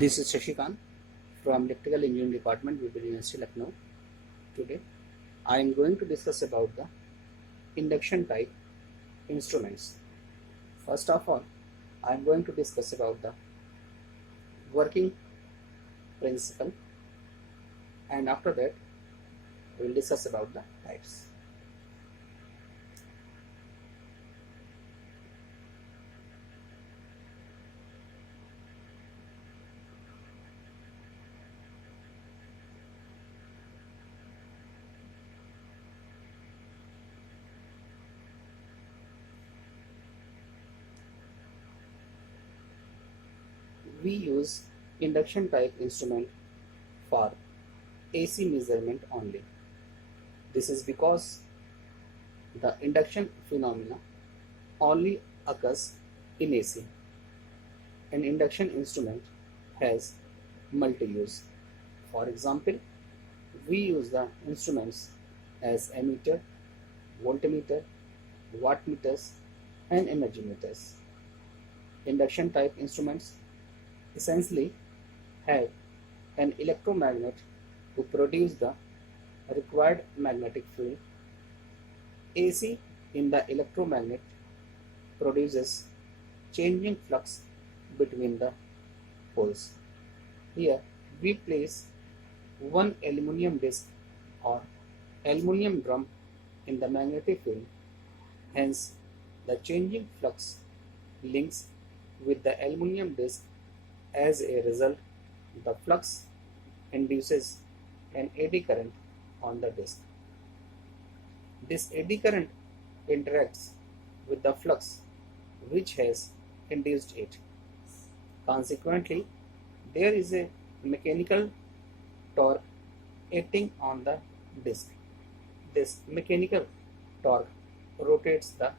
This is Shashikant from Electrical Engineering Department, BEE University, Lucknow. Today, I am going to discuss about the induction type instruments. First of all, I am going to discuss about the working principle, and after that, we will discuss about the types. We use induction type instrument for AC measurement only. This is because the induction phenomena only occurs in AC. An induction instrument has multi-use. For example, we use the instruments as ammeter, voltmeter, wattmeters, and energy meters. Induction type instruments essentially have an electromagnet to produce the required magnetic field. AC in the electromagnet produces changing flux between the poles. Here we place one aluminum disc or aluminum drum in the magnetic field. Hence, the changing flux links with the aluminum disc. As a result, the flux induces an eddy current on the disc. This eddy current interacts with the flux which has induced it. Consequently, there is a mechanical torque acting on the disc. This mechanical torque rotates the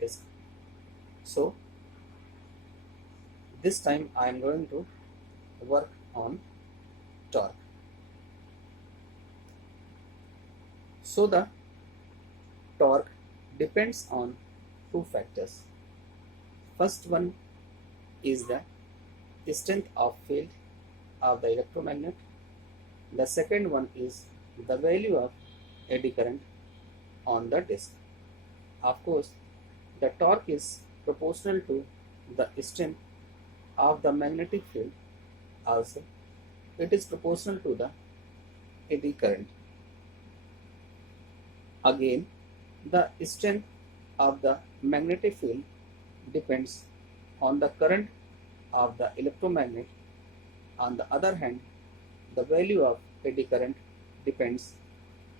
disc. So, this time I am going to work on torque. So the torque depends on two factors. First one is the strength of field of the electromagnet. The second one is the value of eddy current on the disc. Of course, the torque is proportional to the strength of the magnetic field. Also, it is proportional to the eddy current. Again, the strength of the magnetic field depends on the current of the electromagnet. On the other hand, the value of eddy current depends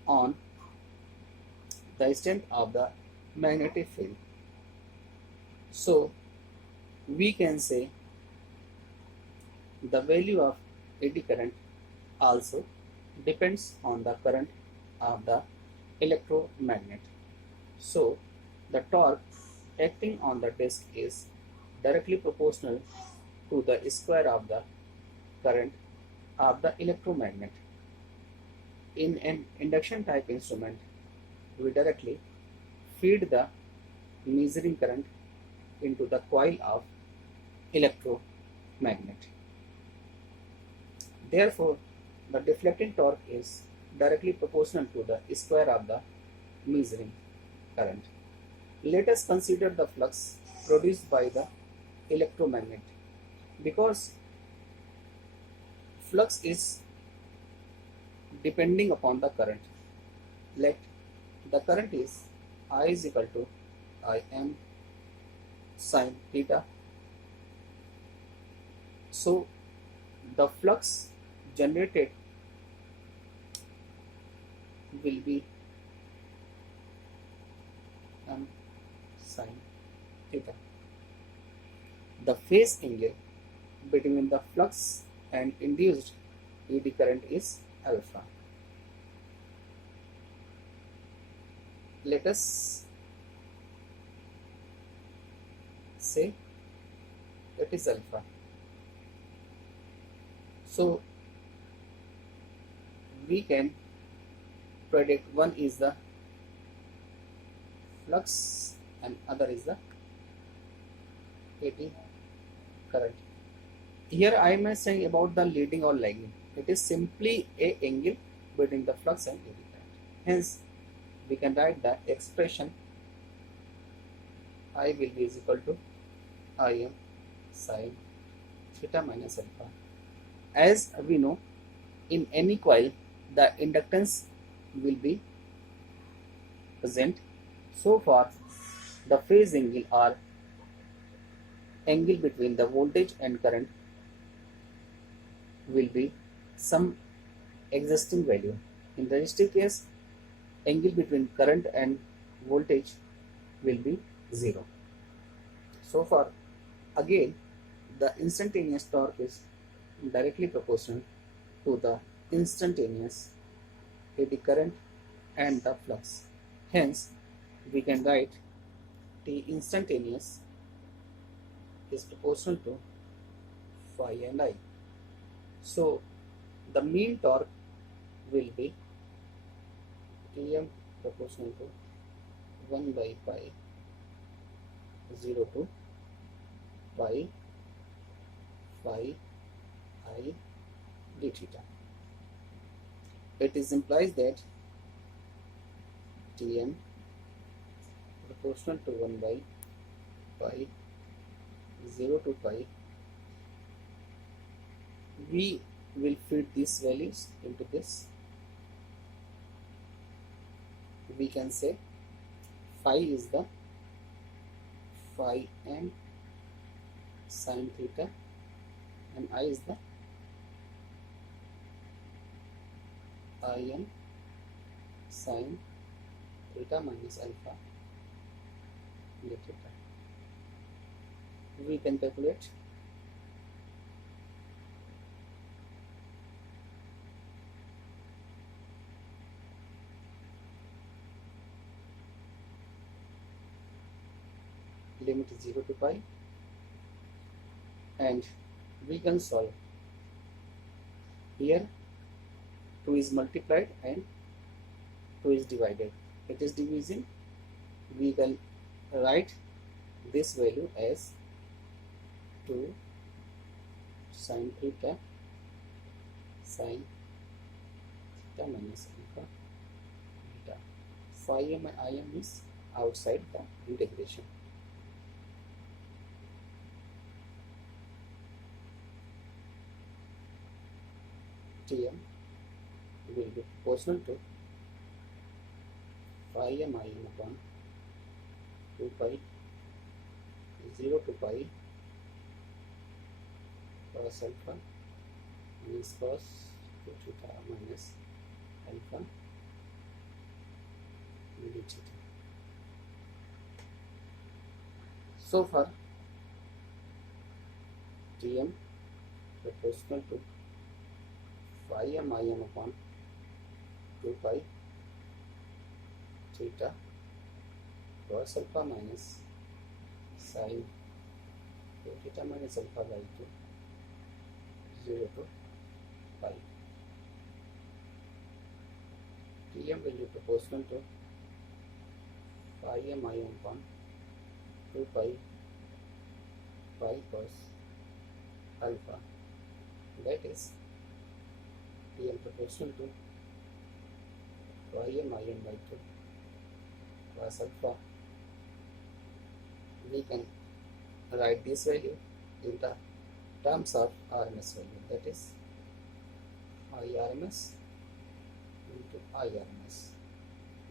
on the strength of the magnetic field. So, we can say the value of eddy current also depends on the current of the electromagnet. So, the torque acting on the disc is directly proportional to the square of the current of the electromagnet. In an induction type instrument, we directly feed the measuring current into the coil of electromagnet. Therefore, the deflecting torque is directly proportional to the square of the measuring current. Let us consider the flux produced by the electromagnet. Because flux is depending upon the current. Let the current is I is equal to Im sin theta. So, the flux generated will be m sin theta. The phase angle between the flux and induced eddy current is alpha. Let us say it is alpha. So, we can predict one is the flux and other is the eddy current. Here I am saying about the leading or lagging. It is simply a angle between the flux and eddy current. Hence, we can write the expression I will be is equal to Im sin theta minus alpha. As we know, in any coil, the inductance will be present. So far, the phase angle or angle between the voltage and current will be some existing value. In the resistive case, angle between current and voltage will be 0. So far, again, the instantaneous torque is directly proportional to the instantaneous eddy current and the flux. Hence, we can write T instantaneous is proportional to phi and I. So, the mean torque will be Tm proportional to 1 by pi 0 to pi phi I d theta. It is implies that Tm proportional to 1 by pi 0 to pi. We will feed these values into this. We can say phi is the phi m sin theta and I is the Im sin theta minus alpha d theta. We can calculate limit 0 to pi and we can solve. Here 2 is multiplied and 2 is divided. It is division. We can write this value as 2 sin theta sin theta minus alpha beta. Phi m and Im is outside the integration. Tm will be proportional to phi m Im upon 2 pi 0 to pi cos alpha means cos 2 theta minus alpha d theta. So far, Tm proportional to phi m Im upon 2 pi theta cos alpha minus sin 2 theta minus alpha by 2 0 to pi. Tm will be proportional to phi m Im upon 2 pi pi cos alpha, that is Tm proportional to phi m Im by 2 cos alpha. We can write this value in the terms of RMS value, that is IRMS into IRMS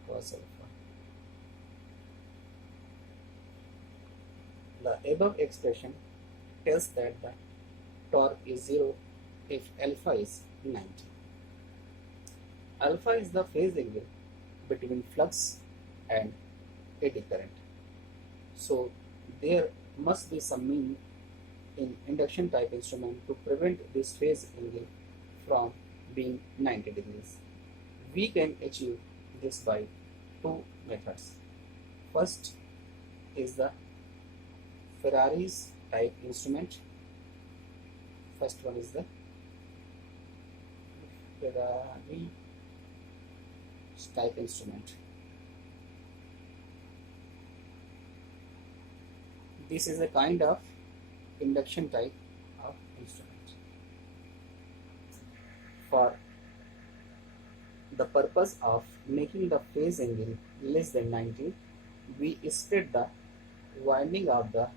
cos alpha. The above expression tells that the torque is 0 if alpha is 90. Alpha is the phase angle between flux and eddy current. So there must be some mean in induction type instrument to prevent this phase angle from being 90 degrees. We can achieve this by two methods. First is the Ferrari's type instrument. First one is the Ferrari type instrument. This is a kind of induction type of instrument. For the purpose of making the phase angle less than 90, we split the winding of the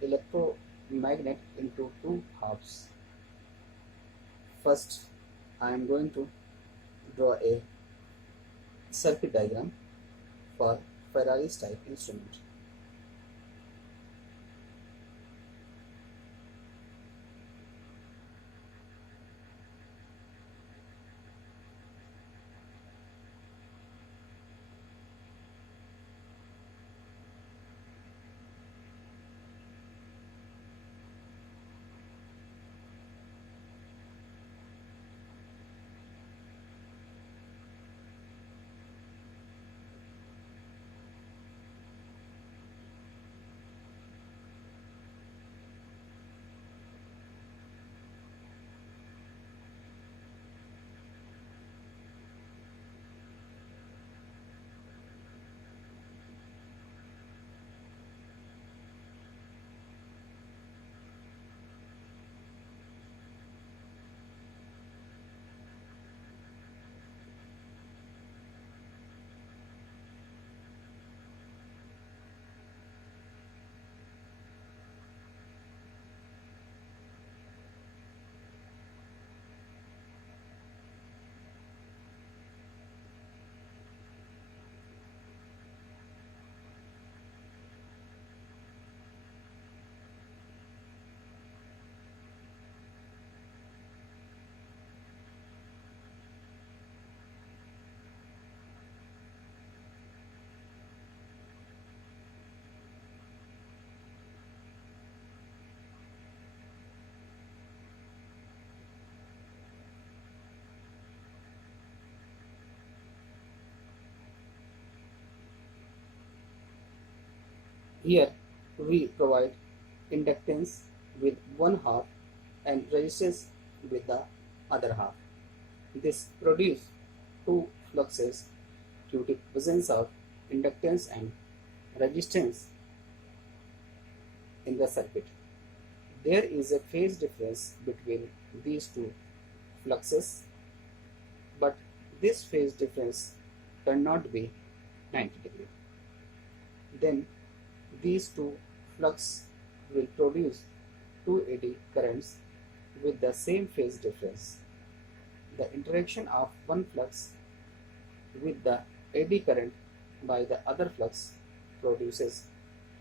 electromagnet into two halves. First, I am going to draw a circuit diagram for Ferrari's type instrument. Here we provide inductance with one half and resistance with the other half. This produces two fluxes due to presence of inductance and resistance in the circuit. There is a phase difference between these two fluxes, but this phase difference cannot be 90 degree. Then these two flux will produce two eddy currents with the same phase difference. The interaction of one flux with the eddy current by the other flux produces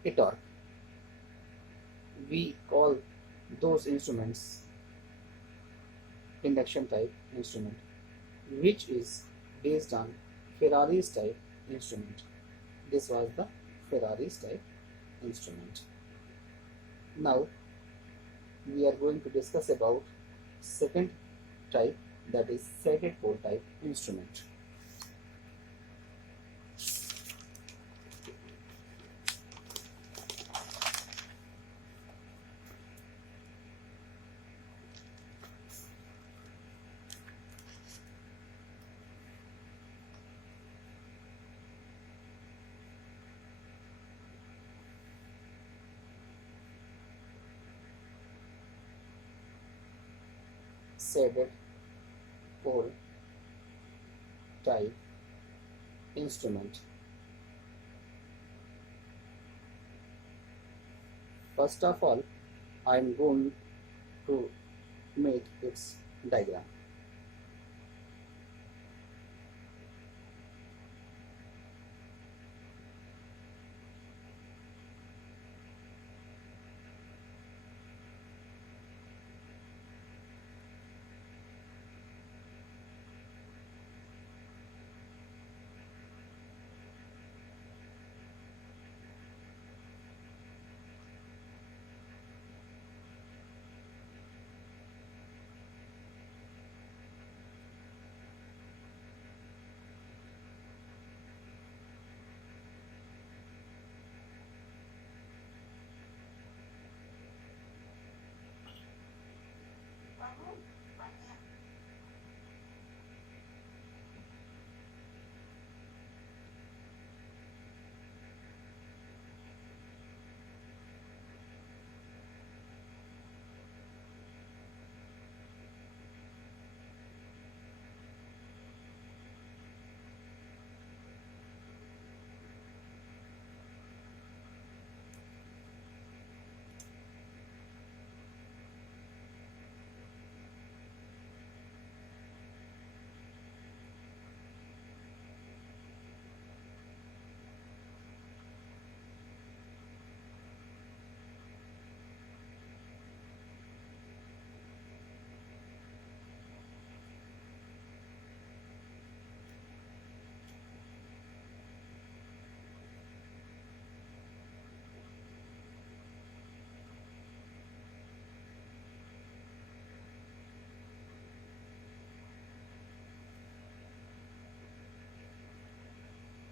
a torque. We call those instruments induction type instrument, which is based on Ferrari's type instrument. This was the Ferrari's type instrument. Now we are going to discuss about second type, that is shaded pole type instrument. Shaded pole type instrument. First of all, I am going to make its diagram.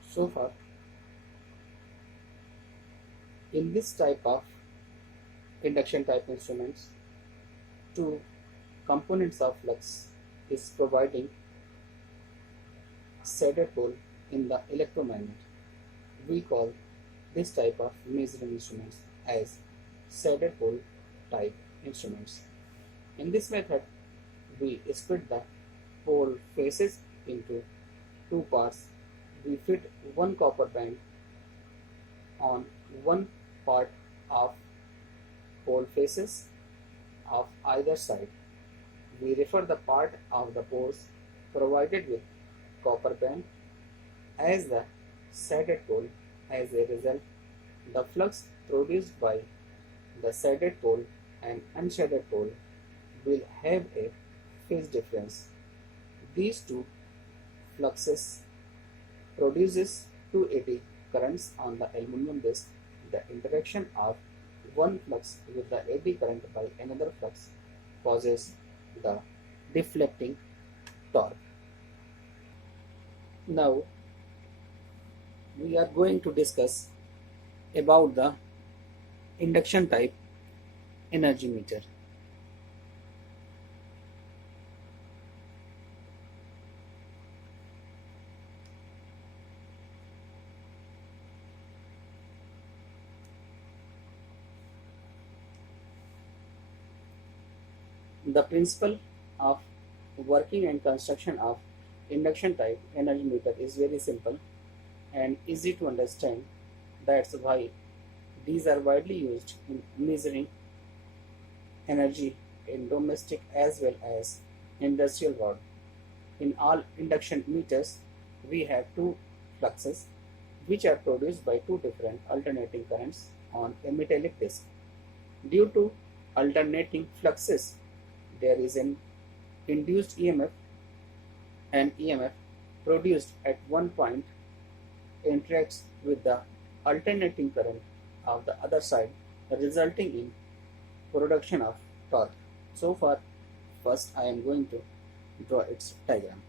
So far, in this type of induction type instruments, two components of flux is providing saddle pole in the electromagnet. We call this type of measuring instruments as saddle pole type instruments. In this method, we split the pole faces into two parts. We fit one copper band on one part of pole faces of either side. We refer the part of the poles provided with copper band as the saddle pole. As a result, the flux produced by the saddle pole and unshaded pole will have a phase difference. These two fluxes produces two eddy currents on the aluminum disc. The interaction of one flux with the eddy current by another flux causes the deflecting torque. Now we are going to discuss about the induction type energy meter. The principle of working and construction of induction type energy meter is very simple and easy to understand. That's why these are widely used in measuring energy in domestic as well as industrial world. In all induction meters, we have two fluxes which are produced by two different alternating currents on a metallic disc. Due to alternating fluxes, there is an induced EMF. An EMF produced at one point interacts with the alternating current of the other side, resulting in production of torque. So far, first I am going to draw its diagram.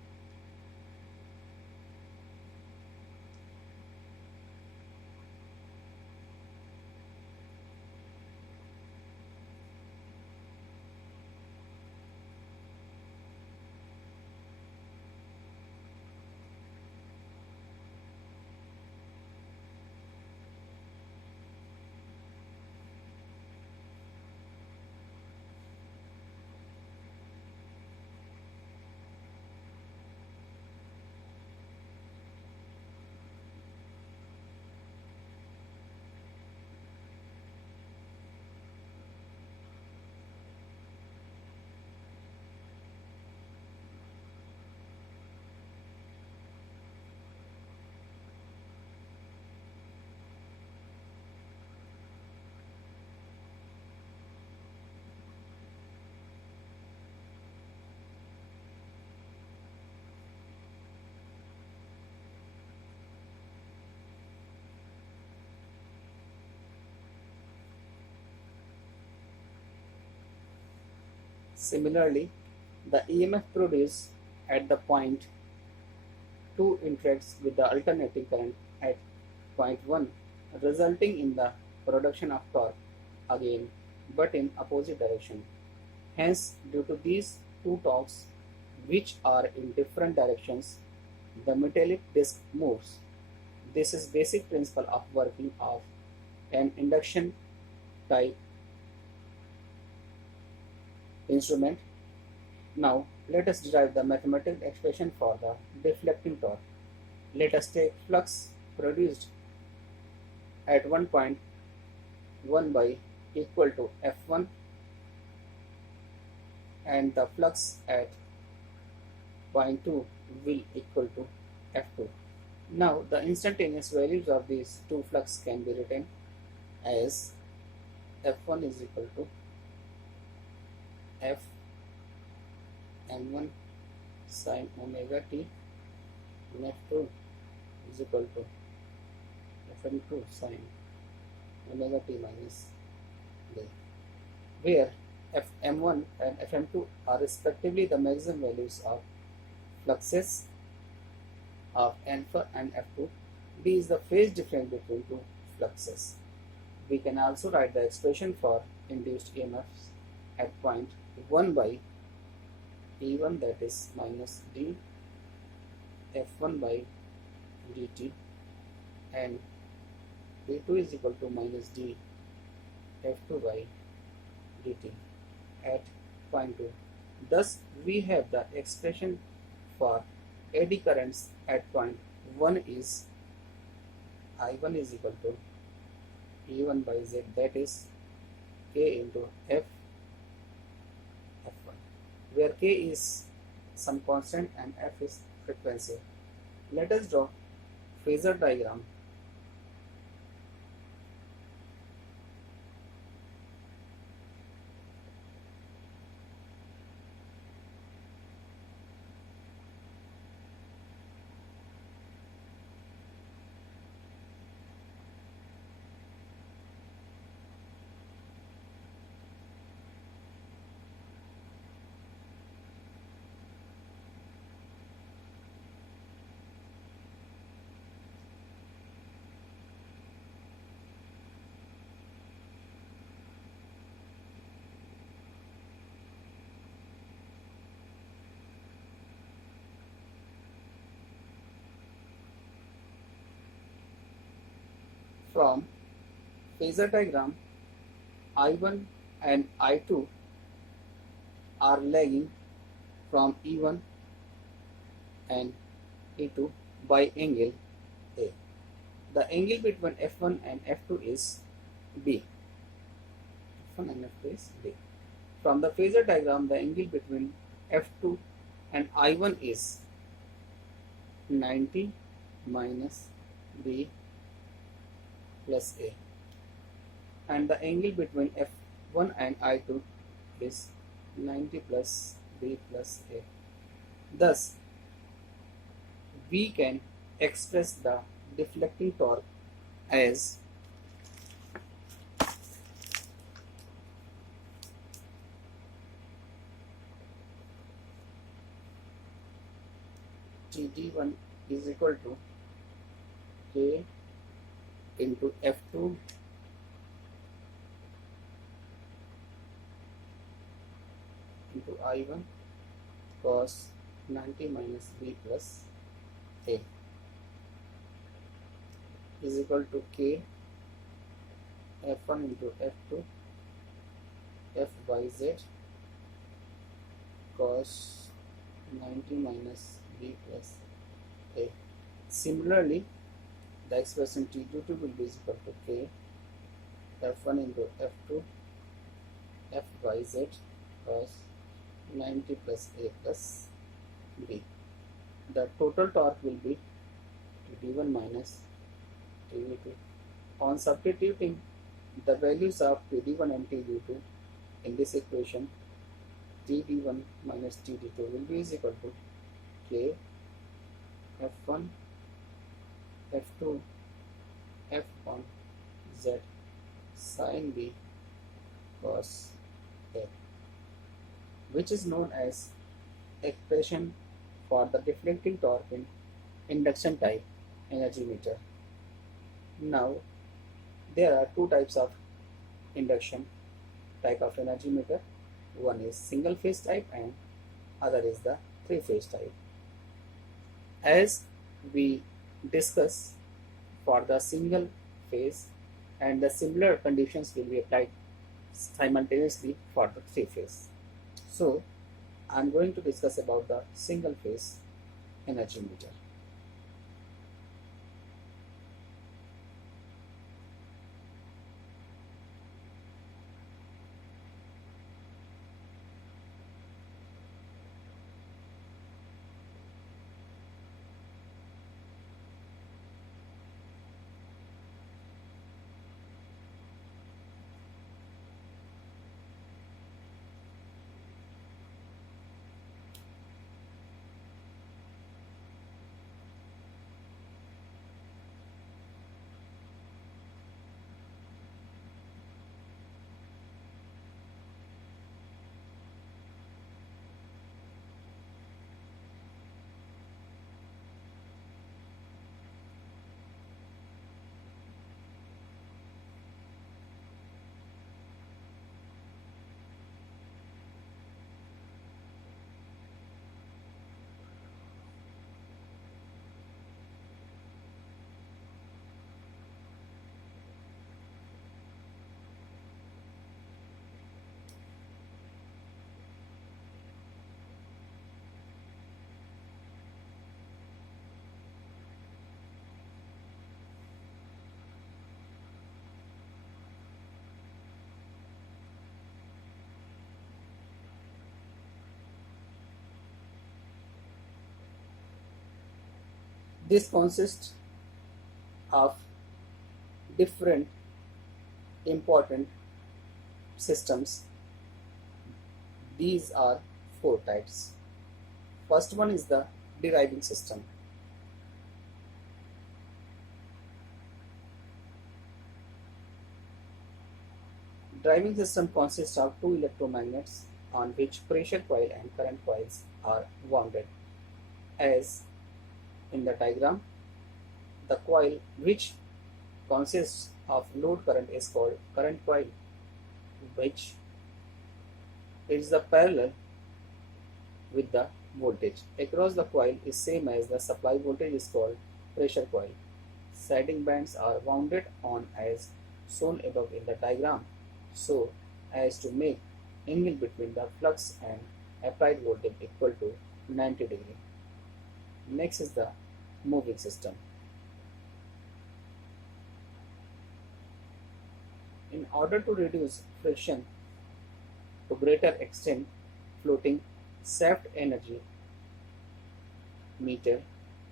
Similarly, the EMF produced at the point 2 interacts with the alternating current at point 1, resulting in the production of torque again but in opposite direction. Hence, due to these two torques which are in different directions, the metallic disc moves. This is basic principle of working of an induction type instrument. Now let us derive the mathematical expression for the deflecting torque. Let us take flux produced at one point 1 by equal to F1 and the flux at point 2 will equal to F2. Now the instantaneous values of these two flux can be written as F1 is equal to F m1 sin omega t and F2 is equal to Fm2 sin omega t minus d, where Fm1 and Fm2 are respectively the maximum values of fluxes of N1 and F2. D is the phase difference between two fluxes. We can also write the expression for induced EMFs at point 1 by E1, that is minus D F1 by dt, and D2 is equal to minus D F2 by dt at point 2. Thus, we have the expression for eddy currents at point 1 is I1 is equal to E1 by Z, that is K into F F1, where K is some constant and F is frequency. Let us draw phasor diagram. From phasor diagram, I1 and I2 are lagging from E1 and E2 by angle A. The angle between F1 and F2 is B. F1 and F2 is B. From the phasor diagram, the angle between F2 and I1 is 90 minus B plus A, and the angle between F1 and I2 is 90 plus B plus A. Thus, we can express the deflecting torque as TD1 is equal to K into F2 into I1 cos 90 minus B plus A is equal to K F1 into F2 F by Z cos 90 minus B plus A. Similarly, the expression T22 will be equal to K F1 into F2 F by Z cos 90 plus A plus B. The total torque will be TD1 minus TD2. On substituting the values of TD1 and TD2 in this equation, TD1 minus TD2 will be equal to K F1 F2 F1 Z sin B cos A, which is known as expression for the deflecting torque in induction type energy meter. Now, there are two types of induction type of energy meter. One is single phase type and other is the three phase type. As we discuss for the single phase, and the similar conditions will be applied simultaneously for the three phase. So, I am going to discuss about the single phase energy meter. This consists of different important systems. These are four types. First one is the deriving system. Driving system consists of two electromagnets on which pressure coil and current coils are wounded. As in the diagram, the coil which consists of load current is called current coil, which is the parallel with the voltage across the coil is same as the supply voltage is called pressure coil. Siding bands are wounded on as shown above in the diagram, so as to make angle between the flux and applied voltage equal to 90 degree. Next is the moving system. In order to reduce friction to greater extent, floating shaft energy meter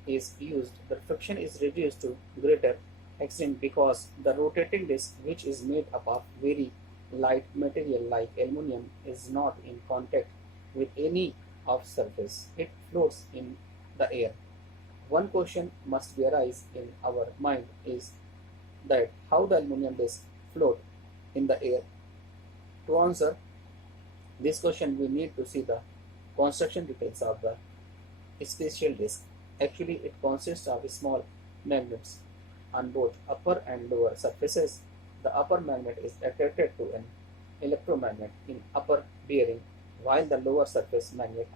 is used. The friction is reduced to greater extent because the rotating disc, which is made up of very light material like aluminum, is not in contact with any of surface. It floats in the air. One question must be arise in our mind is that how the aluminum disc float in the air. To answer this question, we need to see the construction details of the special disc. Actually, it consists of small magnets on both upper and lower surfaces. The upper magnet is attracted to an electromagnet in upper bearing, while the lower surface magnet